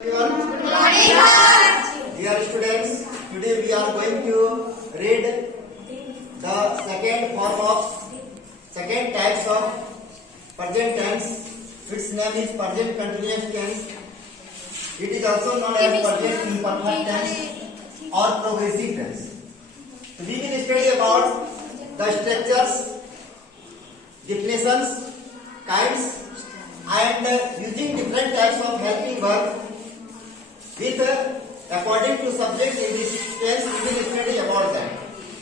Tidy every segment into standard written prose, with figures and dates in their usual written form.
Everyone, dear students, today we are going to read the second types of present tense. Its name is present continuous tense. It is also known as present imperfect tense or progressive tense. So we will study about the structures, definitions, kinds, and using different types of helping verb. With according to subject in this tense, we will study about that.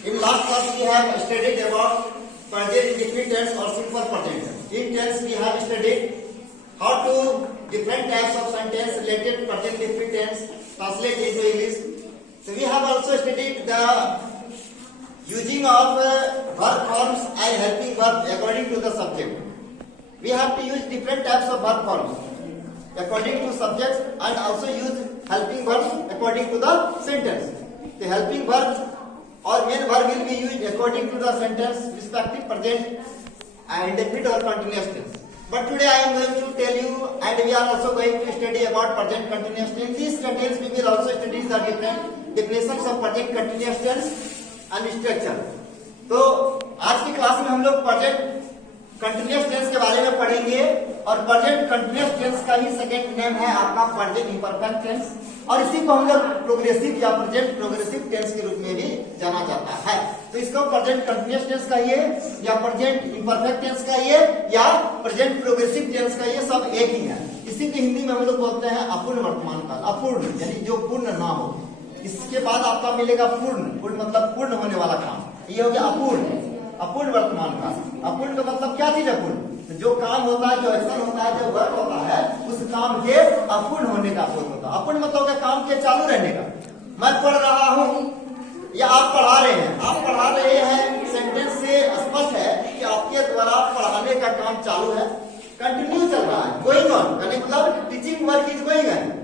In last class we have studied about present indefinite tense or simple present tense. In tense we have studied how to different types of sentence related to present indefinite tense translate into English. So we have also studied the using of verb forms and helping verb according to the subject. We have to use different types of verb forms according to subject and also use helping verbs according to the sentence. The helping verb or main verb will be used according to the sentence, respective present and indefinite or continuous tense. But today I am going to tell you, and we are also going to study about present continuous tense. In this tense we will also study the different definitions of present continuous tense and structure. तो आज की class में हम लोग present continuous tense के बारे में पढ़ेंगे और प्रेजेंट कंटिन्यूअस टेंस का ही सेकंड नेम है आपका प्रेजेंट इम्परफेक्ट टेंस और इसी को हम लोग प्रोग्रेसिव या प्रेजेंट प्रोग्रेसिव टेंस के रूप में भी जाना जाता है। तो इसको प्रेजेंट कंटिन्यूअस टेंस कहिए या प्रेजेंट इम्परफेक्ट टेंस कहिए या प्रेजेंट प्रोग्रेसिव टेंस कहिए, सब एक ही है। इसी को हिंदी में हम लोग बोलते हैं अपूर्ण वर्तमान काल, अपूर्ण यानी जो पूर्ण ना हो। इसके बाद आपका मिलेगा पूर्ण, पूर्ण मतलब पूर्ण होने वाला काम, ये हो गया अपूर्ण। अपूर्ण वर्तमान काल, अपूर्ण का मतलब क्या चीज अपूर्ण? जो काम होता है, जो एक्शन होता है, जो वर्क होता है, उस काम के अपूर्ण होने का बोध होता है। अपूर्ण मतलब क्या? काम के चालू रहने का। मैं पढ़ रहा हूँ या आप पढ़ा रहे हैं, आप पढ़ा रहे हैं, सेंटेंस से स्पष्ट है कि आपके द्वारा पढ़ाने का काम चालू है, कंटिन्यू चल रहा है, गोइंग ऑन। यानी मतलब teaching work is going on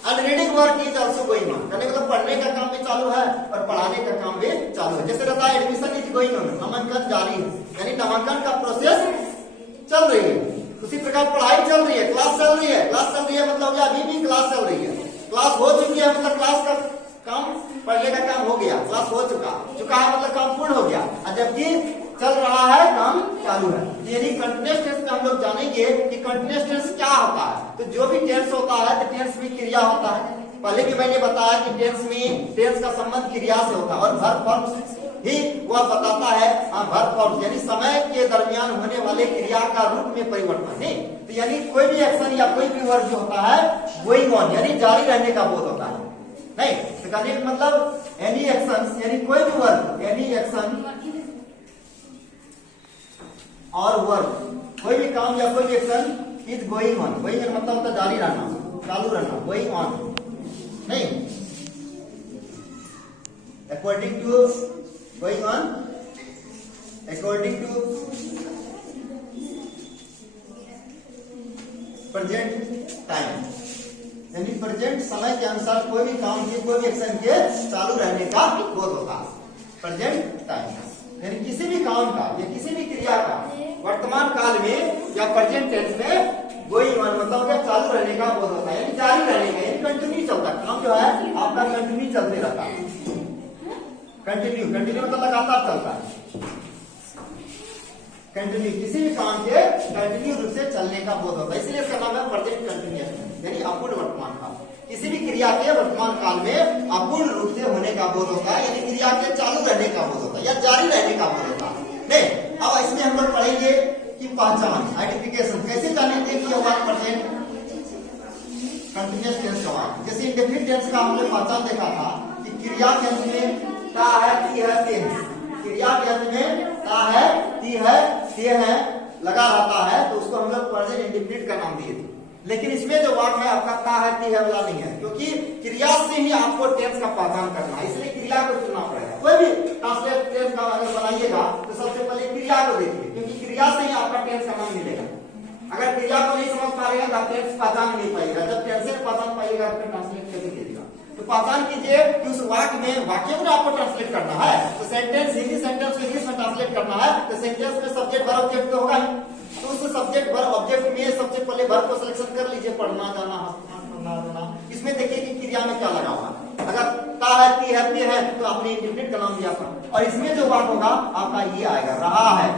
and reading work is also going on. यानी मतलब पढ़ने का काम भी चालू है और पढ़ाने का काम भी चालू है। जैसे रहता है एडमिशन इज गोइंग ऑन, नामांकन जारी है, यानी नामांकन का प्रोसेस चल रही है। उसी प्रकार पढ़ाई चल रही है, क्लास चल रही है, क्लास चल रही है मतलब अभी भी क्लास चल रही है। क्लास हो चुकी है मतलब क्लास का काम, पढ़ने का काम हो गया, क्लास हो चुका है मतलब काम पूर्ण हो गया, और जबकि चल रहा है काम चालू है। यानी कंटिन्यूअस टेंस में हम लोग जानेंगे कि कंटिन्यूअस टेंस क्या होता है। तो जो भी टेंस होता है तो टेंस में क्रिया होता है। पहले भी मैंने बताया कि टेंस का संबंध क्रिया से होता है और वर्ब फॉर्म ही वह बताता है। वर्ब फॉर्म यानी समय के दरमियान होने वाले क्रिया का रूप में परिवर्तन है। तो यानी कोई भी एक्शन या कोई भी वर्ब जो होता है गोइंग ऑन यानी जारी रहने का बोध होता है। नहीं तो कहने का मतलब एनी एक्शन यानी कोई भी वर्ब, एनी एक्शन और वर्ब, कोई भी काम या कोई भी action is going on. Going on मतलब होता है जारी रहना, चालू रहना, गोइंग ऑन। नहीं according to going on, according to present time यानी प्रेजेंट समय के अनुसार कोई भी काम के, कोई भी एक्शन के चालू रहने का बोध होता है। प्रेजेंट टाइम यानी किसी भी काम का या किसी भी क्रिया का वर्तमान काल में या प्रेजेंट टेंस में गोइंग ऑन मतलब क्या? चालू रहने का बोध होता है, यानी जारी रहने का, यानी कंटिन्यू चलता है। काम जो है आपका कंटिन्यू चलते रहता है। कंटिन्यू मतलब लगातार चलता है। कंटिन्यू किसी भी काम के कंटिन्यू रूप से चलने का बोध होता है, इसलिए इसका नाम है प्रेजेंट कंटिन्यूअस यानी अपूर्ण वर्तमान काल। किसी भी क्रिया के वर्तमान काल में अपूर्ण रूप से होने का बोध होता है, यानी क्रिया के चालू रहने का बोध होता है या जारी रहने का बोध होता है। नहीं अब इसमें हम लोग पढ़ेंगे कि पहचान, आइडेंटिफिकेशन, कैसे जानेंगे कि वर्ब प्रेजेंट कंटिन्यूअस टेंस का वर्ब। जैसे इंडेफिनिट टेंस का हमने पहचान देखा था कि क्रिया के अंत में ता है, ती है, ते है। क्रिया के अंत में ता है, ती है, ते है लगा रहता है, तो उसको हम लोग प्रेजेंट इंडेफिनिट का नाम दिए थे। लेकिन इसमें जो वाक्य है आपका ता है, ती है वाला नहीं है, क्योंकि क्रिया से ही आपको टेंस का पहचान करना है, इसलिए क्रिया को चुनना पड़ेगा। कोई भी ट्रांसलेट टेंस का अगर बनाइएगा तो सबसे पहले क्रिया को देखिए, क्योंकि क्रिया से ही आपका टेंस का नाम मिलेगा। अगर क्रिया को नहीं समझ पाएगा तो आप टेंस पहचान नहीं पाएगा। जब टेंस से पहचान पाइएगा फिर ट्रांसलेट कैसे कीजिएगा। तो पहचान कीजिए कि उस वाक्य में आपको ट्रांसलेट करना है। तो सेंटेंस, हिंदी सेंटेंस को इंग्लिश में ट्रांसलेट करना है तो सेंटेंस में सब्जेक्ट वर्ब ऑब्जेक्ट तो होगा ही। तो उस सब्जेक्ट वर्ब ऑब्जेक्ट में सबसे पहले वर्ब को सिलेक्शन कर लीजिए, पढ़ना, जाना, हंसना, हंसना रोना। इसमें देखिए कि क्रिया में क्या लगा हुआ, अगर का है ती है ते है तो आपने इंडिफिनिट का नाम दिया था, और इसमें जो वर्ब होगा आपका ये आएगा रहा है,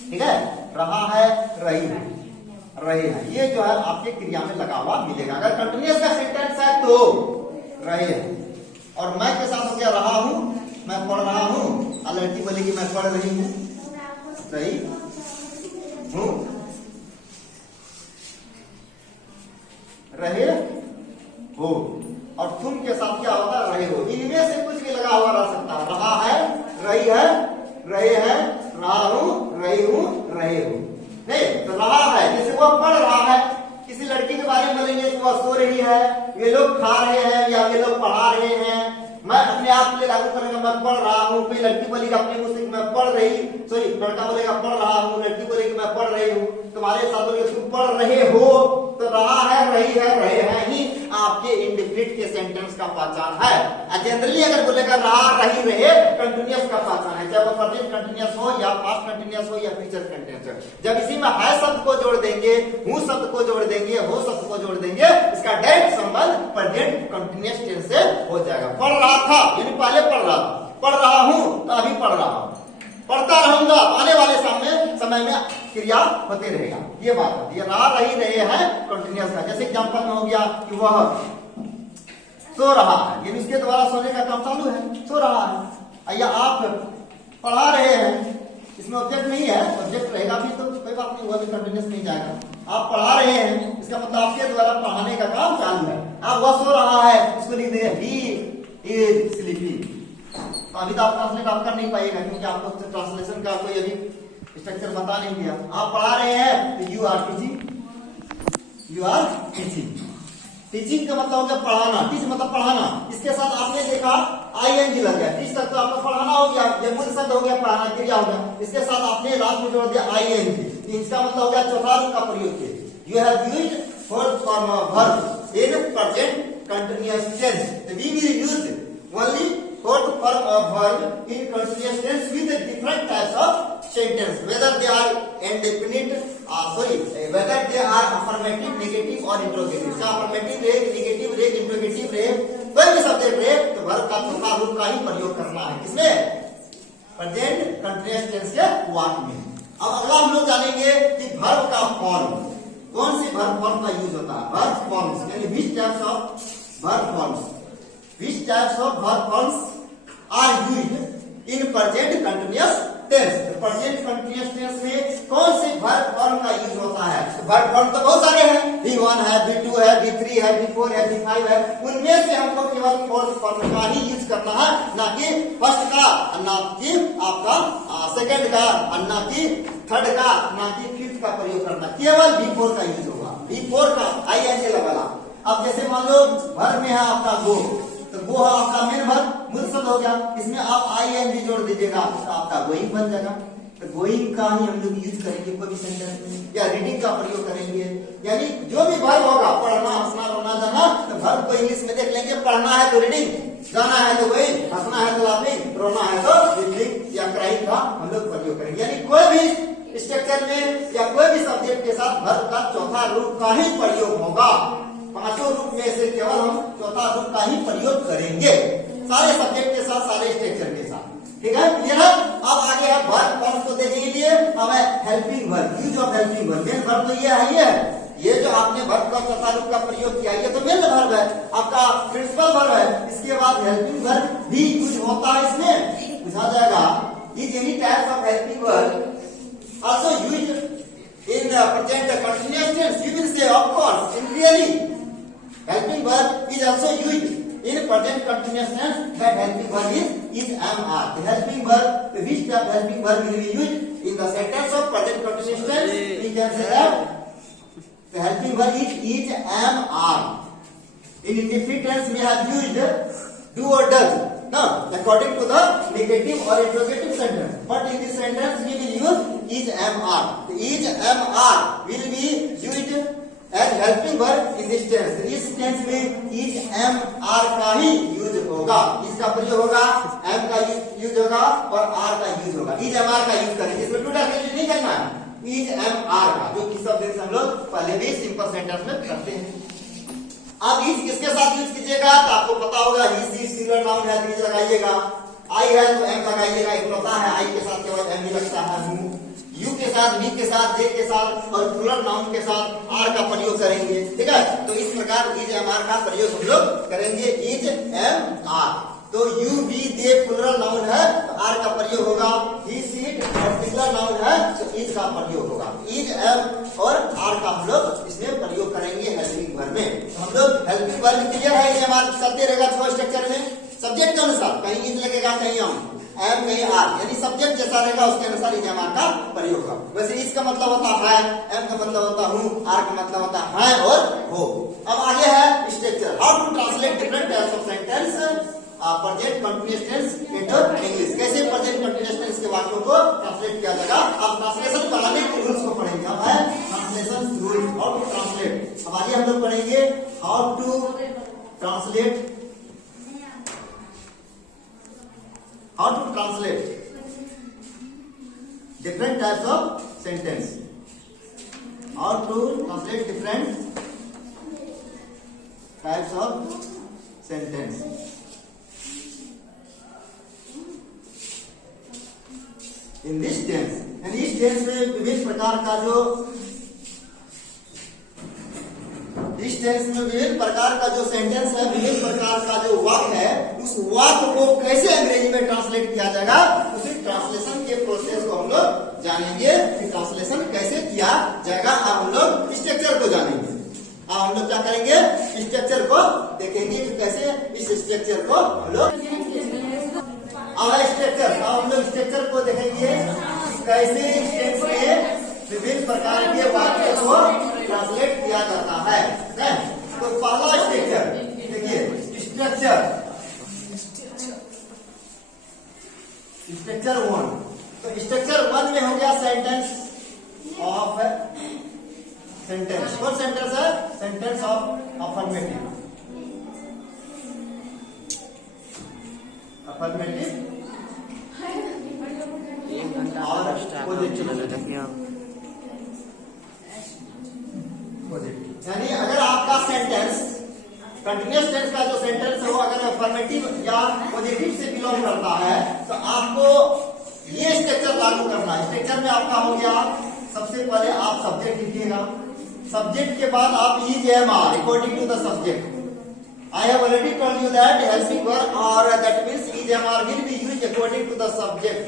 ठीक है, रहा है, रही है, रहे हैं, ये जो है आपके क्रिया में लगा हुआ मिलेगा। अगर कंटिन्यूअस का सेंटेंस है तो रहे हैं, और मैं के साथ हो गया रहा हूं, मैं पढ़ रहा हूं, और लड़की बोलेगी मैं पढ़ रही हूं, रही हूं, रहे हो, और तुम के साथ क्या होता है, रहे हो। इनमें से कुछ भी लगा हुआ रह सकता है, रहा है, रही है, रहे हैं, रहा हूं, रही हूं, रहे हो। नहीं तो रहा है जैसे वो पढ़ रहा है, किसी लड़की के बारे में बोलेंगे कि वह सो रही है, ये लोग खा रहे हैं, या ये लोग पढ़ा रहे हैं। मैं अपने आप के लिए लागू करूंगा, मैं पढ़ रहा हूँ, कोई लड़की बोलेगी अपने मुंह से मैं पढ़ रही, सॉरी लड़का बोलेगा पढ़ रहा हूँ, लड़की बोलेगी मैं पढ़ रही हूँ, तुम्हारे साथ बोलेगा तुम पढ़ रहे हो, तो रहा है, रही है, रहे हैं ही आपके इंडिफिनिट के सेंटेंस का पहचान है। जनरली अगर बोलेगा रहा, रही, रहे, कंटिन्यूअस का पहचान है, चाहे वो प्रेजेंट कंटिन्यूअस हो या पास्ट कंटिन्यूअस हो या फ्यूचर कंटिन्यूअस हो। जब इसी में है शब्द को जोड़ देंगे, हूं शब्द को जोड़ देंगे, हो शब्द को जोड़ देंगे, इसका डायरेक्ट संबंध प्रेजेंट कंटिन्यूअस टेंस से हो जाएगा। पढ़ रहा था यानी पहले पढ़ रहा था, पढ़ रहा हूं तो अभी पढ़ रहा हूं, पढ़ता रहूंगा आने वाले समय में क्रिया होते रहेगा। ये बात है, ये रहा, रही, रहे हैं कंटिन्यूअस का। जैसे एग्जांपल में हो गया कि वह सो रहा है, यानी उसके द्वारा सोने का काम चालू है, सो रहा है, या आप पढ़ा रहे हैं, इसमें ऑब्जेक्ट नहीं है, ऑब्जेक्ट रहेगा भी तो कोई बात नहीं, वह भी कंटिन्यूअस नहीं जाएगा। आप पढ़ा रहे हैं, इसका मतलब आपके द्वारा पढ़ाने का काम चालू है। आप वह सो रहा है, उसको लिख देंगे ही इज स्लीपिंग। अभी तो आप ट्रांसलेट आप कर नहीं पाएगा, क्योंकि आपको ट्रांसलेशन का कोई अभी स्ट्रक्चर बता नहीं दिया। आप पढ़ा रहे हैं तो you are teaching, you are teaching. Teaching का मतलब हो गया पढ़ाना, टीच मतलब पढ़ाना, इसके साथ आपने देखा आईएनजी लग गया, टीच तक तो आपका पढ़ाना हो गया, जब मूल शब्द हो गया पढ़ाना, क्रिया हो गया, इसके साथ आपने लास्ट में जोड़ दिया आईएनजी, इसका मतलब हो गया चौथा रूप का प्रयोग किया। You have used fourth form of verb in present continuous tense, we will use only fourth form of verb in continuous tense with different types of sentence, whether they are indefinite, whether they are affirmative, negative or interrogative। क्या affirmative रहे, negative रहे, interrogative रहे, कोई भी subject रहे, तो verb का चौथा रूप का ही प्रयोग करना है। किसमें? present continuous tense के वाक्य में। अब अगला हम लोग जानेंगे कि verb का फॉर्म, कौन सी verb फॉर्म का यूज होता है, verb forms, यानी which types of verb forms, which types of verb forms are used in present continuous tense। present continuous tense में कौन से verb form का यूज होता है? verb form तो बहुत सारे हैं, V1 है, V2 है, V3 है, V4 है, V5 है, उनमें से हमको केवल फोर्थ फॉर्म का ही यूज करना है, ना कि फर्स्ट का, ना कि आपका सेकंड का, ना कि थर्ड का, ना कि फिफ्थ का प्रयोग करना, केवल V4 का यूज होगा, V4 का आईएनजी लगाना। अब जैसे मान लो वर्ब में है आपका गो, तो वो आपका मेन वर्ब मूल शब्द हो गया, इसमें आप आईएनजी जोड़ दीजिएगा तो आपका गोइंग बन जाएगा। तो गोइंग का ही हम लोग यूज करेंगे कोई भी सेंटेंस में, या रीडिंग का प्रयोग करेंगे, यानी जो भी वर्ब होगा, पढ़ना, हंसना, रोना, जाना, तो वर्ब को इंग्लिश में देख लेंगे, पढ़ना है तो रीडिंग, जाना है तो गोइंग, हंसना है तो लाफिंग, रोना है तो रीडिंग या क्राइंग का हम लोग प्रयोग करेंगे। यानी कोई भी स्ट्रक्चर में या कोई भी सब्जेक्ट के साथ वर्ब का चौथा रूप का ही प्रयोग होगा। पांचों रूप में से केवल हम चौथा रूप का ही प्रयोग करेंगे, सारे सब्जेक्ट के साथ, सारे स्ट्रक्चर के साथ। ठीक है, क्लियर है? अब आगे है वर्ब फॉर्म्स को देखने के लिए अब है helping verb, use of helping verb. Main verb तो ये है, ये जो आपने वर्ब का चौथा रूप का प्रयोग किया, ये तो मेन वर्ब है, आपका प्रिंसिपल वर्ब है। इसके बाद हेल्पिंग वर्ब भी यूज होता है, इसमें पूछा जाएगा is any type of helping verb also used in present continuous tense? You will say of course, in really helping verb is also used in present continuous tense. That helping verb is am are. The helping verb, which the helping verb will be used in the sentence of present continuous tense? We can say that the helping verb is am are. In indefinite tense we have used do or does, no, according to the negative or interrogative sentence. But in this sentence we will use is am are. The is am are will be used as helping verb in this tense. इस tense में is am are का ही use होगा, इसका प्रयोग होगा, am का use होगा और are का यूज होगा। is am are का यूज करेंगे, इसमें टू का यूज नहीं करना है, is am are का, जो कि शब्द हम लोग पहले भी सिंपल सेंटेंस में करते हैं। अब इज किसके साथ यूज कीजिएगा तो आपको पता होगा ही सी सिंगुलर नाउन है तो इज लगाइएगा, आई है तो एम लगाइएगा, एक होता है आई के साथ केवल एम ही लगता है, हूं यू के साथ, वी के साथ, जे के साथ और प्लूरल नाउन के साथ आर का प्रयोग करेंगे। ठीक है, तो इस प्रकार इज एम आर का प्रयोग हम लोग करेंगे, इज एम आर। तो you we they plural noun है तो आर का प्रयोग होगा, ही सी और सिंगुलर नाउन है तो इज का प्रयोग होगा। इज एम और आर का हम लोग इसमें प्रयोग करेंगे हेल्पिंग वर्ब में। तो हम लोग हेल्पिंग वर्ब क्लियर है, इज एम आर चलते रहेगा छह स्ट्रक्चर में सब्जेक्ट के अनुसार, कहीं इज लगेगा कहीं एम कहीं आर, यानी सब्जेक्ट जैसा रहेगा उसके अनुसार इज एम आर का प्रयोग होगा। वैसे इसका मतलब होता है, एम का मतलब होता हूं, आर का मतलब होता है और हो। अब आगे है structure, how to translate different types of sentence present continuous tense into English. कैसे प्रेजेंट कंटीन्यूअस टेंस के वाक्यों को ट्रांसलेट किया जाएगा। अब ट्रांसलेशन बनाने के रूल्स को पढ़ेंगे। अब है translation rule, how to translate. अब आगे हम लोग पढ़ेंगे how to translate, how to translate different types of sentence, how to translate different types of sentence in this tense। यानी इस टेंस में विभिन्न प्रकार का जो इस टेंस में विभिन्न प्रकार का जो सेंटेंस है, विभिन्न प्रकार का जो वाक्य है, उस वाक्य को कैसे अंग्रेजी में ट्रांसलेट किया जाएगा, उसी ट्रांसलेशन के प्रोसेस को हम लोग जानेंगे कि ट्रांसलेशन कैसे किया जाएगा। अब हम लोग स्ट्रक्चर को जानेंगे। अब हम लोग क्या करेंगे, स्ट्रक्चर को देखेंगे कि कैसे इस स्ट्रक्चर को हम लोग, अब स्ट्रक्चर, अब हम लोग स्ट्रक्चर को देखेंगे कैसे इस टेंस में विभिन्न प्रकार के वाक्य को ट्रांसलेट किया जाता है। तो पहला स्ट्रक्चर देखिए, स्ट्रक्चर वन। तो स्ट्रक्चर वन में हो गया सेंटेंस ऑफ, सेंटेंस कौन सेंटेंस है, सेंटेंस ऑफ अफर्मेटिव, अफर्मेटिव और पॉजिटिव। यानी अगर आपका सेंटेंस कंटिन्यूअस टेंस का जो सेंटेंस है वो अगर अफर्मेटिव या पॉजिटिव से बिलोंग करता है तो आपको ये स्ट्रक्चर लागू करना है। स्ट्रक्चर में आपका हो गया, सबसे पहले आप सब्जेक्ट लिखिएगा, सब्जेक्ट के बाद आप is am are according to the subject. I have already told you that helping verb और that means is am are will be used according to the subject,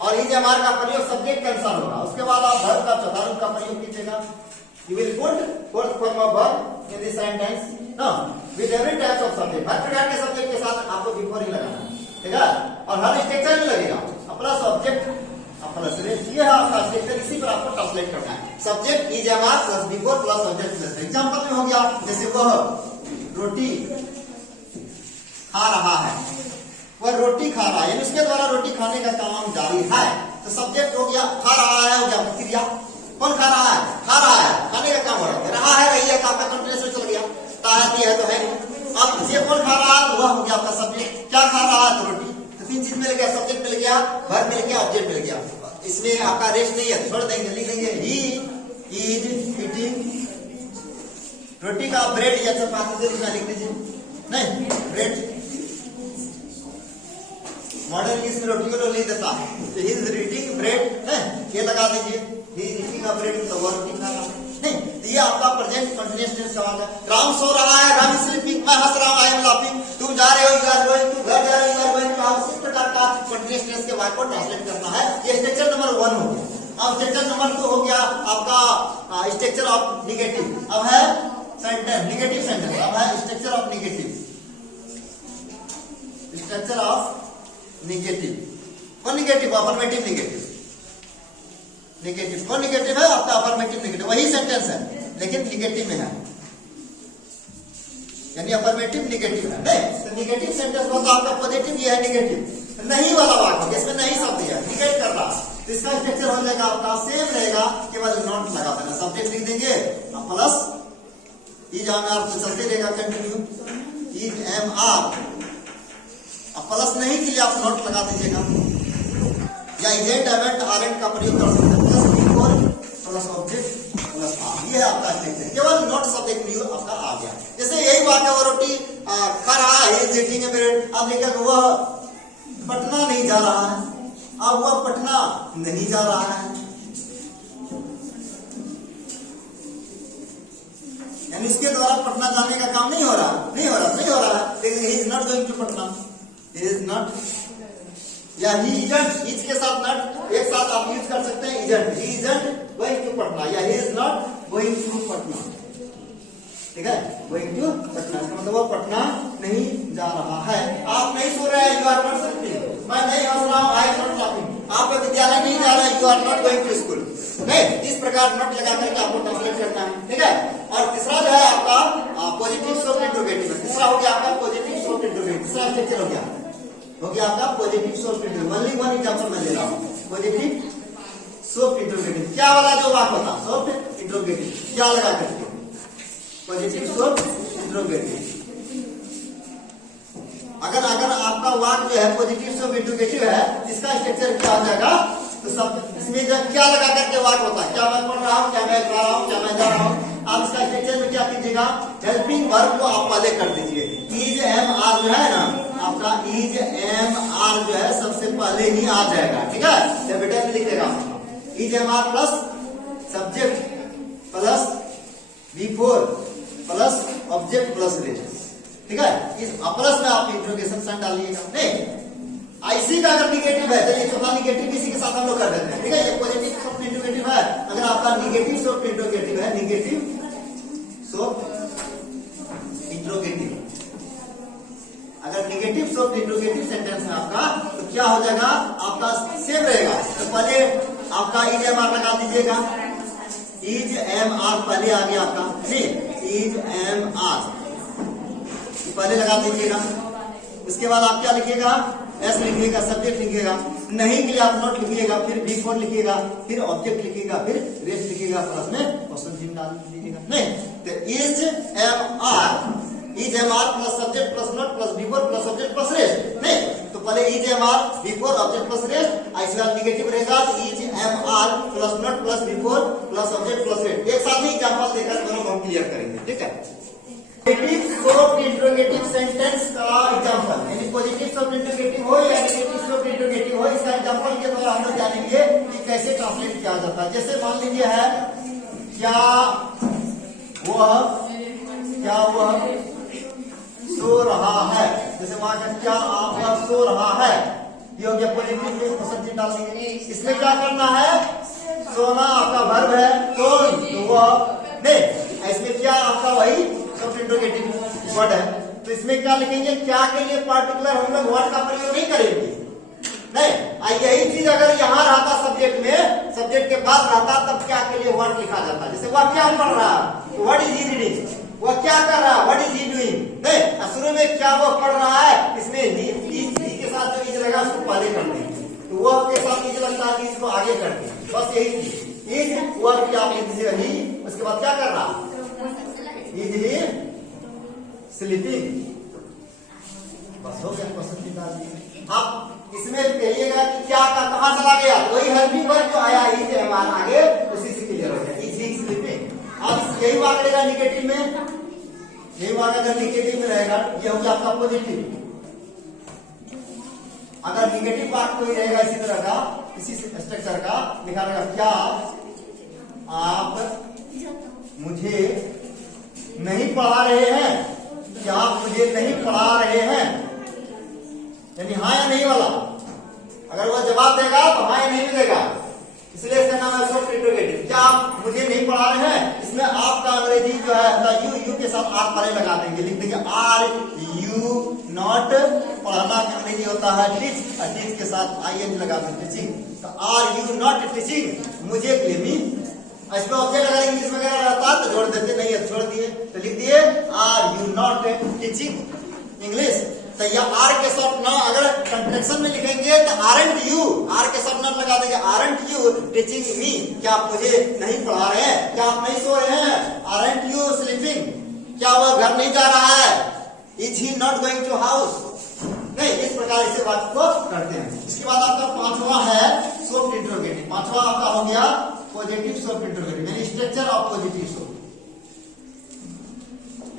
और इज एम आर का प्रयोग subject के अनुसार होगा। उसके बाद आप वर्ब का चौथा रूप का प्रयोग कीजिएगा। You will put fourth form of verb in this sentence, no, with every type of subject। हर प्रकार के सब्जेक्ट के साथ आपको बिफोर ही लगाना है, ठीक है, और हर स्ट्रक्चर में लगेगा प्लस सब्जेक्ट प्लस रेस्ट। ये है आपका स्ट्रक्चर, इसी पर आपको ट्रांसलेट करना है। Subject is am are plus before plus subject plus. Example में हो गया, जैसे वह रोटी खा रहा है, वह रोटी खा रहा है, यानी उसके द्वारा रोटी खाने का काम जारी है। तो सब्जेक्ट हो गया, खा रहा है हो गया क्रिया, कौन खा रहा है, खा रहा है, खाने का काम हो रहा है, रही है, आपका कंटिन्यूस में चल गया, ताहती है तो है। अब ये कौन खा रहा है, वह हो गया आपका सब्जेक्ट, क्या खा रहा है, तो रोटी। तो तीन चीज मिल गया, सब्जेक्ट मिल गया, वर्ब मिल गया, ऑब्जेक्ट मिल गया। इसमें आपका रेस्ट नहीं है, छोड़ देंगे, लिख देंगे ही इज ईटिंग, रोटी का ब्रेड या चपाती से लिखना, लिख दीजिए, नहीं ब्रेड, मॉडर्न इंग्लिश में रोटी को तो नहीं देता, तो ही इज ईटिंग ब्रेड है, ये लगा दीजिए, he is eating a bread, तो वर्किंग खाना नहीं। तो ये आपका प्रेजेंट कंटीन्यूअस टेंस सवाल है। राम सो रहा है, राम इज स्लीपिंग, मैं हंस रहा हूं, आई एम लाफिंग, तुम जा रहे हो, यू आर गोइंग, तुम घर जा रहे हो, यू आर गोइंग। आप इस प्रकार का कंटीन्यूअस टेंस के वाक्य को ट्रांसलेट करना है। ये स्ट्रक्चर नंबर 1 हो गया। अब स्ट्रक्चर नंबर 2 हो गया आपका स्ट्रक्चर ऑफ निगेटिव। अब है सेंटेंस निगेटिव सेंटेंस, अब है structure of negative, structure of negative. कौन निगेटिव, अफर्मेटिव निगेटिव, निगेटिव कौन निगेटिव है, आपका अफर्मेटिव निगेटिव, वही सेंटेंस है लेकिन निगेटिव में है, यानी अफर्मेटिव निगेटिव है। नहीं तो निगेटिव सेंटेंस होता आपका पॉजिटिव, ये है निगेटिव, नहीं वाला वाक्य जिसमें नहीं शब्द है, निगेट कर रहा, तो इसका स्ट्रक्चर हो जाएगा आपका सेम रहेगा, केवल नॉट लगा देना, सब्जेक्ट लिख देंगे प्लस इज एम आर, तो चलते रहेगा continue, is am are, plus नहीं के लिए आप नोट लगा दीजिएगा, या इजेंट एवेंट आर एंड का प्रयोग कर सकते हैं, plus before plus object plus plus आ, ये है आपका स्ट्रक्चर, केवल नॉट सब्जेक्ट न्यू आपका आ गया। जैसे यही वाक्य वो रोटी खा रहा है, ईटिंग ए ब्रेड, अब लेकर वह पटना नहीं जा रहा है, अब वह पटना नहीं जा रहा है, यानी इसके द्वारा पटना जाने का काम नहीं हो रहा, लेकिन he is not going to Patna, he is not, या ही इजंट, इज के साथ नॉट एक साथ आप यूज कर सकते हैं, isn't, he isn't going to Patna, या he is not going to Patna, ठीक है, गोइंग टू पटना, मतलब वो पटना नहीं जा रहा है। आप नहीं सो रहे हैं, यू आर नॉट स्लीपिंग, मैं नहीं हंस रहा हूं, आई एम नॉट लाफिंग, आप विद्यालय नहीं जा रहे हैं, you are not going to school, नहीं, इस प्रकार नॉट लगा करके आपको ट्रांसलेट करना है, ठीक है। और तीसरा जो है आपका पॉजिटिव सोफ्ट इंट्रोगेटिव, तीसरा हो गया आपका पॉजिटिव सोफ्ट इंट्रोगेटिव, तीसरा स्ट्रक्चर हो गया आपका positive soft interrogative. Only one example मैं ले रहा हूं, पॉजिटिव सोफ्ट इंट्रोगेटिव, क्या वाला जो वाक्य होता, सोफ्ट इंट्रोगेटिव, क्या लगा करके पॉजिटिव सोफ्ट इंट्रोगेटिव। अगर आपका वाक्य जो है पॉजिटिव सोफ्ट इंट्रोगेटिव है, इसका स्ट्रक्चर क्या हो जाएगा, तो सब इसमें जब क्या लगा करके वाक्य होता है, क्या मैं पढ़ रहा हूँ, क्या मैं खा रहा हूँ, क्या मैं जा रहा हूँ, आप इसका स्ट्रक्चर में क्या कीजिएगा, हेल्पिंग वर्ब को आप पहले कर दीजिए, इज एम आर जो है ना आपका, इज एम आर जो है सबसे पहले ही आ जाएगा, ठीक है, जब बेटा लिखेगा is am are plus subject plus before plus object plus rest, ठीक है, इस प्लस में आप इंट्रोगेशन साइन डालिएगा। नहीं इसी का अगर निगेटिव है, चलिए चौथा निगेटिव इसी के साथ हम लोग कर देते हैं, ठीक है, ये पॉजिटिव सोफ्ट इंट्रोगेटिव है, अगर आपका निगेटिव सोफ्ट इंट्रोगेटिव है, निगेटिव सोफ्ट इंट्रोगेटिव, अगर निगेटिव सोफ्ट इंट्रोगेटिव सेंटेंस है आपका, तो क्या हो जाएगा, आपका सेम रहेगा, तो पहले आपका इज एम आर लगा दीजिएगा, इज एम आर पहले आ गया आपका, नहीं इज एम आर पहले लगा दीजिएगा, उसके बाद आप क्या लिखिएगा, एस लिखिएगा, सब्जेक्ट लिखिएगा, नहीं के लिए आप नॉट लिखिएगा, फिर बिफोर लिखिएगा, फिर ऑब्जेक्ट लिखिएगा, फिर रेस्ट लिखिएगा, प्लस में क्वेश्चन चिन्ह डाल दीजिएगा। नहीं तो is am are plus subject plus not plus before plus object plus rest, नहीं तो पहले is am are before object plus rest, इसके बाद निगेटिव रहेगा is am are plus not plus before plus object plus rest. एक साथ ही example देकर दोनों को हम क्लियर करेंगे, ठीक है। पॉजिटिव सोफ्ट इंट्रोगेटिव सेंटेंस का एग्जांपल, यानी पॉजिटिव सोफ्ट इंट्रोगेटिव हो या नेगेटिव सोफ्ट इंट्रोगेटिव हो, इसका एग्जांपल के द्वारा हम लोग जानेंगे कि कैसे ट्रांसलेट किया जाता है। जैसे मान लीजिए है क्या वह सो रहा है, जैसे वहां क्या आप सो रहा है, ये हो गया पॉजिटिव में क्वेश्चन चिन्ह डाल देंगे। इसमें क्या करना है, सोना आपका वर्ब है, तो वह नहीं, इसमें क्या आपका वही सोफ्ट इंट्रोगेटिव वर्ड है, तो इसमें क्या लिखेंगे, क्या के लिए पार्टिकुलर हम लोग वर्ड का प्रयोग नहीं करेंगे, नहीं, यही चीज अगर यहाँ रहता सब्जेक्ट में, सब्जेक्ट के बाद रहता तब क्या के लिए वर्ड लिखा जाता, जैसे वह क्या पढ़ रहा है, व्हाट इज ही रीडिंग, वह क्या कर रहा है, व्हाट इज ही डूइंग, नहीं, शुरू में क्या वो पढ़ रहा है, इसमें ही के साथ जो इज लगा उसको पहले कर देंगे, तो वह के साथ इज लगता है इसको आगे कर देंगे, बस यही चीज, इज वर्ड की आप लिख दीजिएगा, उसके बाद क्या कर रहा, इज ही स्लीपिंग, बस हो गया क्वेश्चन डाल दिए। आप इसमें कहिएगा कि क्या का कहां चला गया, वही हेल्पिंग वर्ब जो आया इज एम आर आगे उसी से क्लियर हो गया, इज ही स्लीपिंग। अब यही वाक्य रहेगा निगेटिव में, यही वाक्य अगर निगेटिव में रहेगा, ये हो गया आपका पॉजिटिव। अगर निगेटिव वाक्य कोई रहेगा इसी तरह का, इसी स्ट्रक्चर का लिखा रहेगा, क्या आप मुझे नहीं पढ़ा रहे हैं, क्या आप मुझे नहीं पढ़ा रहे हैं, यानी हाँ या नहीं वाला, अगर वह जवाब देगा तो हाँ या नहीं मिलेगा, इसलिए इसका नाम है सोफ्ट इंट्रोगेटिव। क्या आप मुझे नहीं पढ़ा रहे हैं, इसमें आपका अंग्रेजी जो है यू के साथ आर पहले लगा देंगे, लिख देंगे आर यू नॉट, पढ़ाना का अंग्रेजी होता है टीच, टीच के साथ आई एन लगा देंगे टीचिंग, तो आर यू नॉट टीचिंग मुझे के लिए, इसमें ऑब्जेक्ट अगर इंग्लिश वगैरह रहता तो जोड़ देते, नहीं है छोड़ दिए, तो लिख दिए are you not teaching English. तो यह आर के साथ ना अगर कंट्रेक्शन में लिखेंगे तो आरंट यू, आर के साथ नॉट लगा देंगे, आरंट यू टीचिंग मी, क्या आप मुझे नहीं पढ़ा रहे हैं, क्या आप नहीं सो रहे हैं, आरंट यू स्लीपिंग, क्या वह घर नहीं जा रहा है, is he not going to house, नहीं, इस प्रकार इसे बात को करते हैं। इसके बाद आपका पांचवा है सोफ्ट इंट्रोगेटिव, पांचवा आपका हो गया पॉजिटिव सोप इंट्रोगेटिव, यानी structure of positive soap,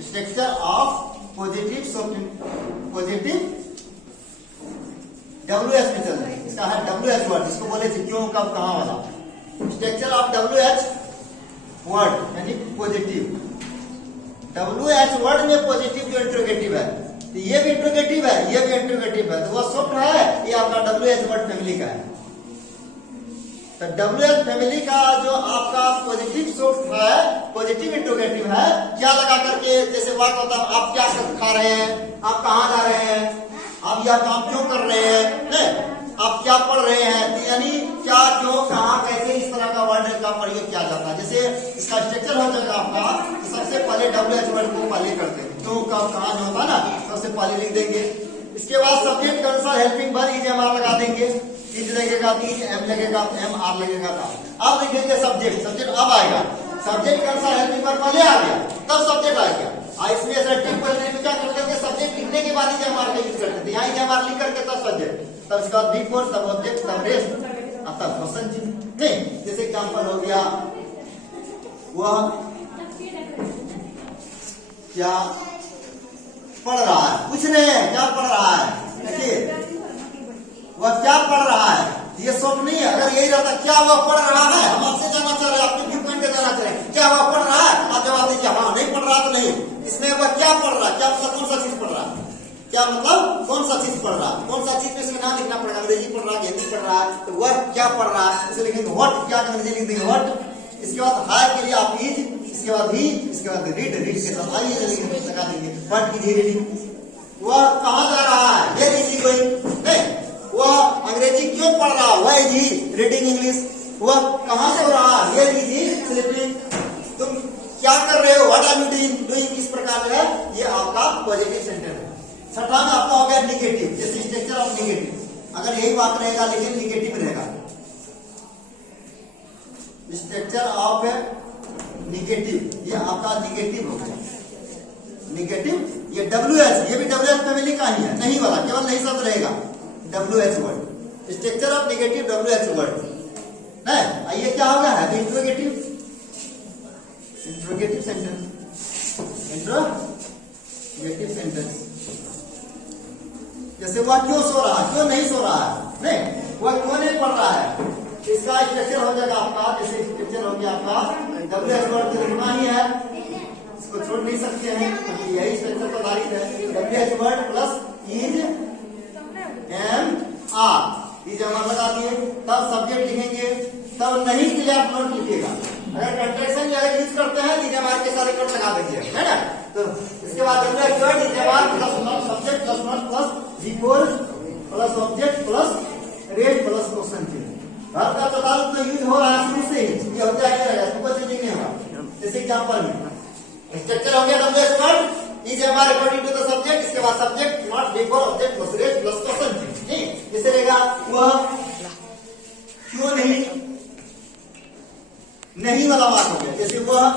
structure of positive soap, positive WH में चल रहा है, इसका है WH वर्ड, इसको बोले थे क्यों कब कहां वाला, स्ट्रक्चर ऑफ WH वर्ड यानी पॉजिटिव, WH वर्ड में पॉजिटिव जो इंट्रोगेटिव है, तो ये भी इंट्रोगेटिव है, ये भी इंट्रोगेटिव है, तो वो सॉफ्ट है, ये आपका WH वर्ड फैमिली का है। तो WH फैमिली का जो आपका पॉजिटिव सॉफ्ट है, पॉजिटिव इंट्रोगेटिव है, क्या लगा करके, जैसे वाक्य होता है आप क्या खा रहे हैं, आप कहां जा रहे हैं, आप यह काम क्यों कर रहे हैं, आप क्या पढ़ रहे हैं, तो यानी क्या क्यों कहां कैसे इस तरह का वर्ड का प्रयोग किया जाता है। जैसे इसका स्ट्रक्चर हो जाएगा आपका, तो सबसे पहले WH वर्ड को पहले करते हैं, क्यों कब कहां जो होता है ना, सबसे पहले लिख देंगे। इसके बाद सब्जेक्ट के अनुसार helping verb is am are लगा देंगे, इज लगेगा तो इज, एम लगेगा तो एम, आर लगेगा तो। अब लिखेंगे सब्जेक्ट, सब्जेक्ट अब आएगा, सब्जेक्ट के अनुसार हेल्पिंग वर्ब पहले आ गया, तब सब्जेक्ट आ गया। इसमें क्या करते थे, सब्जेक्ट लिखने के बाद इज एम आर का यूज करते थे, यहाँ इज एम आर लिख करके तब सब्जेक्ट, तब इसका बिफोर, तब ऑब्जेक्ट, तब रेस्ट, तब क्वेश्चन चिन्ह। नहीं, जैसे एग्जांपल हो गया, वह क्या पढ़ रहा है, पूछ रहे हैं क्या पढ़ रहा है, देखिए वह क्या पढ़ रहा है, ये सब नहीं है। अगर यही रहता क्या वह पढ़ रहा है, हम आपसे जानना चाह रहे हैं, आपके व्यू पॉइंट जाना चाह रहे हैं, क्या वह पढ़ रहा है, आप जवाब दीजिए हाँ, नहीं पढ़ रहा तो नहीं। इसमें वह क्या पढ़ रहा है, क्या मतलब कौन सा चीज पढ़ रहा है, क्या मतलब कौन सा चीज पढ़ रहा है, कौन सा चीज में इसमें नाम लिखना पड़ेगा, अंग्रेजी पढ़ रहा है, हिंदी पढ़ रहा है, तो वह क्या पढ़ रहा है, इसे लिखेंगे व्हाट, क्या अंग्रेजी लिख देंगे व्हाट। इसके बाद हाय के लिए आप इज, इसके बाद ही, इसके बाद रीड, रीड के साथ आइए लगा देंगे व्हाट इज रीडिंग। वह कहां जा रहा है, वेयर इज ही गोइंग, नहीं वह अंग्रेजी क्यों पढ़ रहा है, why is he reading English. वह कहां से हो रहा है, वेयर इज ही स्लीपिंग। तुम क्या कर रहे हो, व्हाट आर यू डूइंग, इस प्रकार है ये आपका पॉजिटिव सेंटेंस है। छठा में आपका हो गया निगेटिव, जैसे स्ट्रक्चर ऑफ निगेटिव, अगर यही बात रहेगा लेकिन निगेटिव रहेगा, स्ट्रक्चर ऑफ निगेटिव, ये आपका निगेटिव हो गया, निगेटिव। ये WH, ये भी WH फैमिली का ही है, नहीं वाला, केवल नहीं शब्द रहेगा, WH word, structure of negative WH word है। ये क्या होगा, है interrogative, interrogative sentence, interrogative sentence. जैसे वह क्यों सो रहा है, क्यों नहीं सो रहा है, नहीं वह क्यों नहीं पढ़ रहा है, इसका स्ट्रक्चर हो जाएगा आपका, जैसे स्ट्रक्चर हो गया आपका WH वर्ड तो लिखना ही है, इसको छोड़ नहीं सकते हैं, यही स्ट्रक्चर का तारीफ है। WH word plus is am are, is am are लगा दिए, तब सब्जेक्ट लिखेंगे, तब नहीं के लिए आप नोट लिखिएगा। अगर कंट्रैक्शन अगर यूज करते हैं इज एम आर के साथ नोट लगा देंगे, है ना। तो इसके बाद WH word is am are plus not subject plus not plus before plus object plus rest plus question चिन्ह। हर का चौथा तो यूज हो रहा है शुरू से ही, ये हो जाएगा, इसको चेंजिंग नहीं होगा। जैसे एग्जांपल में स्ट्रक्चर हो गया WH word is am are according to the subject, इसके बाद subject not before object plus rest plus question चिन्ह। ठीक, जैसे रहेगा वह क्यों नहीं वाला बात हो गया, जैसे वह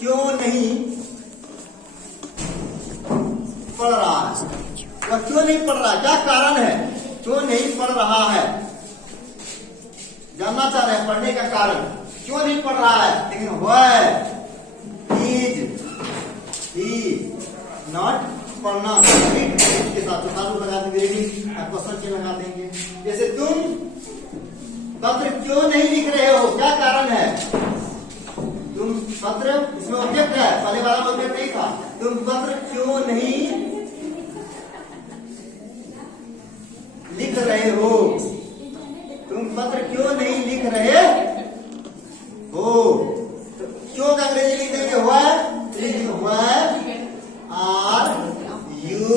क्यों नहीं पढ़ रहा है, वह क्यों नहीं पढ़ रहा है, क्या कारण है, क्यों नहीं पढ़ रहा है, जानना चाह रहे हैं पढ़ने का कारण, क्यों नहीं पढ़ रहा है। लेकिन व्हाई इज ही नॉट पढ़ना, के साथ चालू लगा देंगे, क्वेश्चन चिन्ह लगा देंगे। जैसे तुम पत्र क्यों नहीं लिख रहे हो, क्या कारण है, तुम पत्र, इसमें ऑब्जेक्ट है, पहले वाला ऑब्जेक्ट नहीं था, तुम पत्र क्यों नहीं लिख रहे हो, तुम पत्र क्यों नहीं लिख रहे हो। तो क्यों का अंग्रेजी लिख देंगे why are you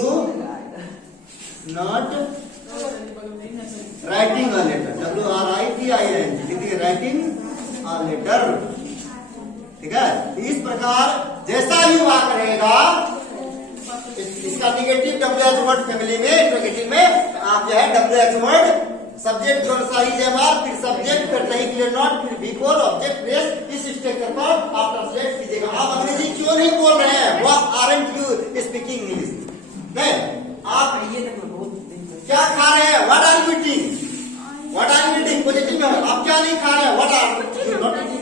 not writing a letter, WRITING लिख दिए, राइटिंग अ लेटर। ठीक है, इस प्रकार जैसा ही वाक्य रहेगा, इसका निगेटिव WH वर्ड फैमिली में, इंट्रोगेटिव में आप जो है WH वर्ड सब्जेक्ट जो सही जवाब, फिर सब्जेक्ट, फिर नहीं के लिए नॉट, फिर बिफोर ऑब्जेक्ट प्लेस, इस स्ट्रक्चर पर आप ट्रांसलेट कीजिएगा। आप अंग्रेजी क्यों नहीं बोल रहे हैं, what aren't you speaking English, नहीं आप क्या खा रहे हैं, what are you eating, what are you eating positive में, आप क्या नहीं खा रहे हैं, what are you not eating.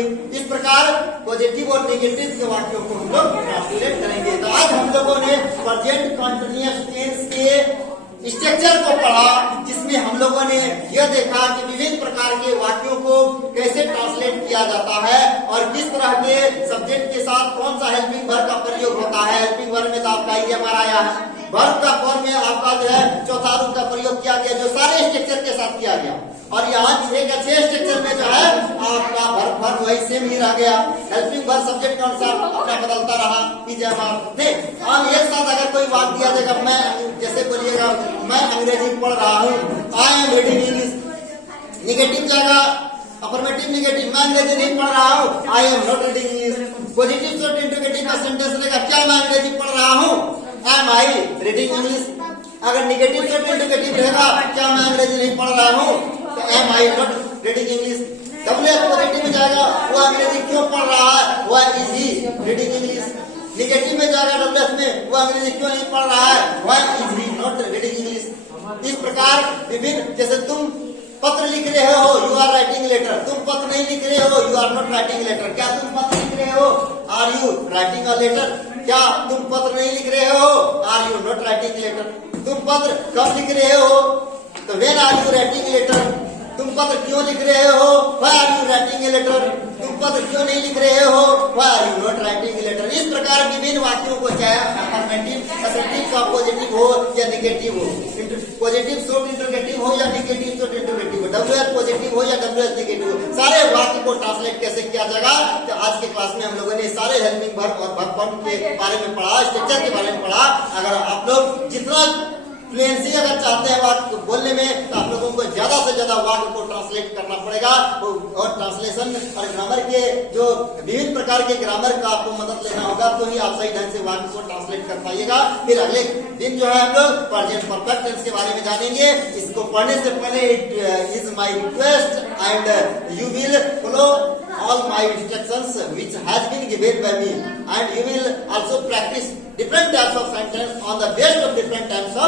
Doing. इस प्रकार पॉजिटिव और नेगेटिव के वाक्यों को हम लोग ट्रांसलेट करेंगे। तो आज हम लोगों ने प्रेजेंट कंटीन्यूअस टेंस के स्ट्रक्चर को पढ़ा, जिसमें हम लोगों ने यह देखा कि विभिन्न प्रकार के वाक्यों को कैसे ट्रांसलेट किया जाता है और किस तरह के सब्जेक्ट के साथ कौन सा हेल्पिंग वर्ब का प्रयोग होता है। हेल्पिंग वर्ब में तो आपका ये हमारा आया है, वर्ब का फॉर्म में आपका जो है चौथा रूप का प्रयोग किया गया, जो सारे स्ट्रक्चर के साथ किया गया। और यहाँ एक अच्छे स्ट्रक्चर में जो है आपका वर्ब वही सेम ही रह गया। हेल्पिंग वर्ब सब्जेक्ट के अनुसार अपना बदलता रहा। नहीं, हम एक साथ अगर कोई वाक्य दिया जाएगा, मैं जैसे बोलिएगा मैं अंग्रेजी पढ़ रहा हूँ, I am reading English, negative जाएगा अफर्मेटिव निगेटिव, मैं अंग्रेजी नहीं पढ़ रहा हूँ, I am not reading English. Positive short interrogative का सेंटेंस रहेगा, क्या मैं अंग्रेजी पढ़ रहा हूँ, एम आई रीडिंग इंग्लिश। अगर निगेटिव शॉर्ट इंटरोगेटिव रहेगा, क्या मैं अंग्रेजी नहीं पढ़ रहा हूँ, तो am I not reading English. W positive में जाएगा, वो अंग्रेजी क्यों पढ़ रहा है, वो is he reading English. Negative में जाएगा डब्ल्यू में, वो अंग्रेजी क्यों नहीं पढ़ रहा है, why is he not reading English. इस प्रकार विभिन्न, जैसे तुम पत्र लिख रहे हो, यू आर राइटिंग लेटर, तुम पत्र नहीं लिख रहे हो, you are not writing letter. क्या तुम पत्र लिख रहे हो, are you writing a letter. क्या तुम पत्र नहीं लिख रहे हो, are you not writing letter. तुम पत्र कब लिख रहे हो, तो when are you writing letter. तुम पत्र क्यों लिख रहे हो, why are you writing a letter. तुम पत्र क्यों नहीं लिख रहे हो, why are you not writing a letter. इस प्रकार विभिन्न वाक्यों को चाहे अफर्मेटिव असर्टिव का पॉजिटिव हो या नेगेटिव हो, पॉजिटिव शॉर्ट इंटरोगेटिव हो या नेगेटिव शॉर्ट इंटरोगेटिव हो, डब्ल्यूएस पॉजिटिव हो या डब्ल्यूएस नेगेटिव हो, सारे वाक्य को ट्रांसलेट कैसे किया जाएगा। तो आज के क्लास में हम लोगों ने सारे हेल्पिंग वर्ब और वर्ब फॉर्म के बारे में पढ़ा, स्ट्रक्चर के बारे में पढ़ा। अगर आप लोग जितना फ्लुएंसी अगर चाहते हैं वाक्य बोलने में, तो आप लोगों को ज्यादा से ज्यादा वाक्य को ट्रांसलेट करना पड़ेगा। और ट्रांसलेशन और ग्रामर के जो विभिन्न प्रकार के ग्रामर का आपको मदद लेना होगा, तो ही आप सही ढंग से वाक्य को ट्रांसलेट कर पाइएगा। फिर अगले दिन जो है हम लोग प्रेजेंट परफेक्ट टेंस के बारे में जानेंगे। इसको पढ़ने से पहले it is my request and you will follow all my instructions which has been given by me, and you will also practice different types of sentence on the base of different types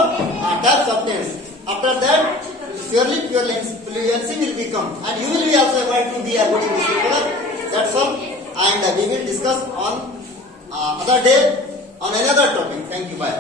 of tense. After that, surely fluency will become, and you will be also able to be a good English speaker. That's all, and we will discuss on other day on another topic. Thank you. Bye.